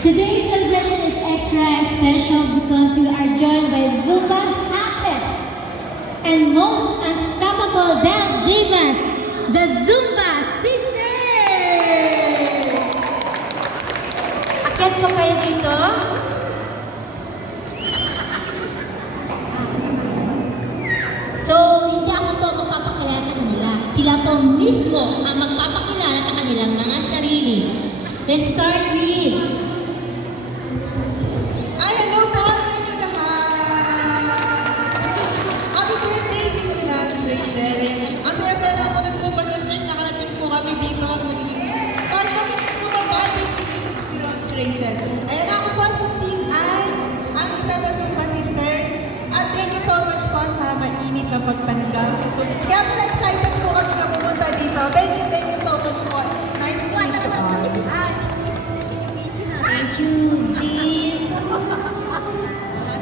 Today's celebration is extra special because we are joined by Zumba hottest and most unstoppable dance divas, the Zumba Sisters! Akit po kayo dito. So, hindi ako po magpapakilala sa kanila. Sila po mismo ang magpapakilala sa kanilang mga sarili. Let's start with... Ay, hello po sa inyo lahat! Happy birthday, Sisi Love, Rachel. Ang saya-saya naman po ng Zumba Sisters, nakarating po kami dito. Part kami ng Zumba Party ni Sisi Love, Rachel. Ayan ako po si Sin Ay, ang isa sa Zumba Sisters. At thank you so much po sa mainit na pagtanggap sa Zumba. Kaya po excited po kami na pumunta dito. Thank you so much po. Nice to meet you all. Thank you, Zin.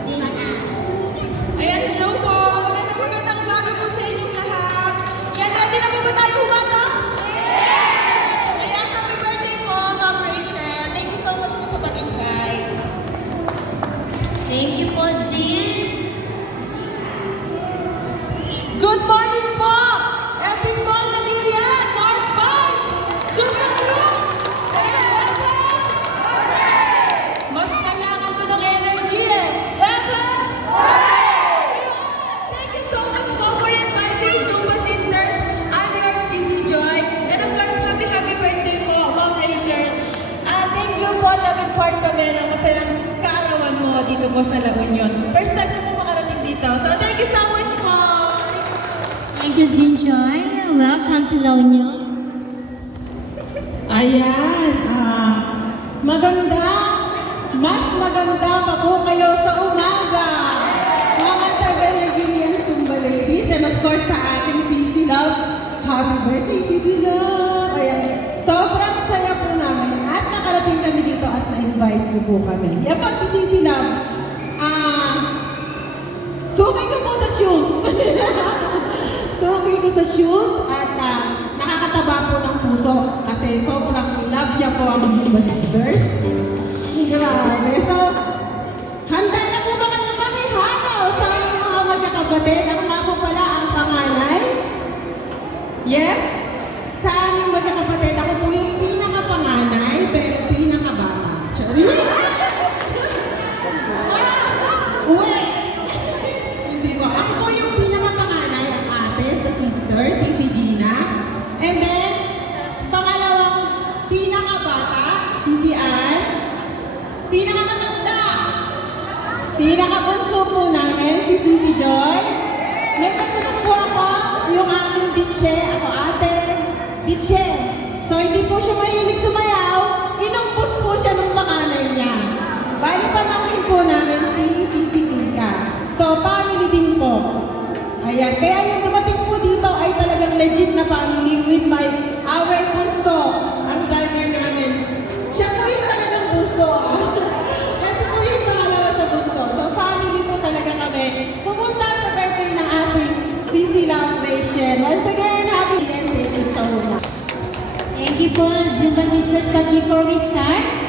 Zin Ayan, hello po. Magandang umaga po sa inyong lahat. Yan, ready na po ba tayo humata? Yes! Ayan, happy birthday po, Ma'am Rachel. Thank you so much po sa pag-invite. Thank you po, Zin. Good morning po! Epic Mall na Lilian, North Vibes, Zumba Group! Ayan, welcome! Mas kailangan ko ng energy eh. Welcome! Thank you so much po for inviting Zumba Sisters. I'm your Sisi Joy. And of course, happy birthday po, Ma'am Rachel. Thank you po, labing part kami ng masayang kaarawan mo dito po sa La Union. First time ko po makarating dito. So thank you so much po. Thank you, Zin Joy. Welcome to La Union. Ayan, maganda, mas maganda pa po kayo sa umaga. Mga taga-Lagunian Zumba ladies, and of course sa ating Sisi Love, happy birthday Sisi Love! Ayan, sobrang saya po namin at nakarating kami dito at na-invite niyo po kami. Yan po si Sisi Love. Sukay ko po sa shoes. Sukay ko sa shoes at nakakataba po ng puso kasi sobrang love niya po ang Zumba Sisters. Grabe. So, handa na po ba kayo mamihalo sa mga magkakapatid? Ako nga po pala ang panganay. Yes? Sa aming magkakapatid, ako po yung pinakapanganay pero pinakabata. Charing! Uy! Hindi po. Ako po yung pinakapanganay at ate sa sister, si Gina. And then, pangalawang pinakabata, si Ann. Pinakamatanda. Pinakabunso po namin, si Sisi Joy. May kasunod po ako, yung aking bitche, ako ate, bitche. So, hindi po siya mahilig sumayaw, inumpos po siya ng panganay niya. Bali pamangkin po namin si Sisi Pinka. So, family din po. Ayan, kaya yung dumating po dito ay talagang legit na family with our bunso, ang driver namin. Siya po yung talagang bunso. Ito po yung pangalawa sa bunso. So, family po talaga kami. Pumunta sa birthday ng ating Sisi Love Rachel. Once again, happy birthday. Thank you so much. Thank you po, Zumba Sisters. But before we start,